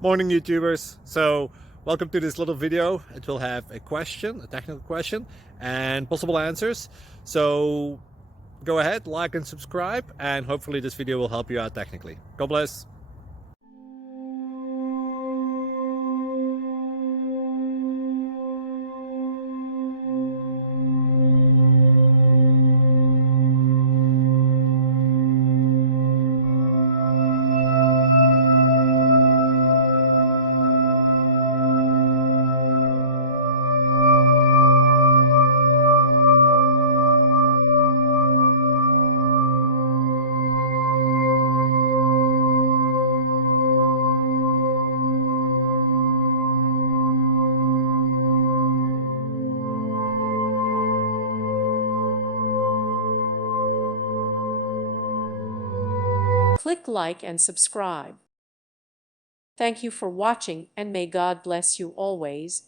Morning YouTubers. So welcome to this little video. It will have a question, a technical question, and possible answers. So go ahead, like and subscribe, and hopefully this video will help you out technically. God bless. Click like and subscribe. Thank you for watching, and may God bless you always.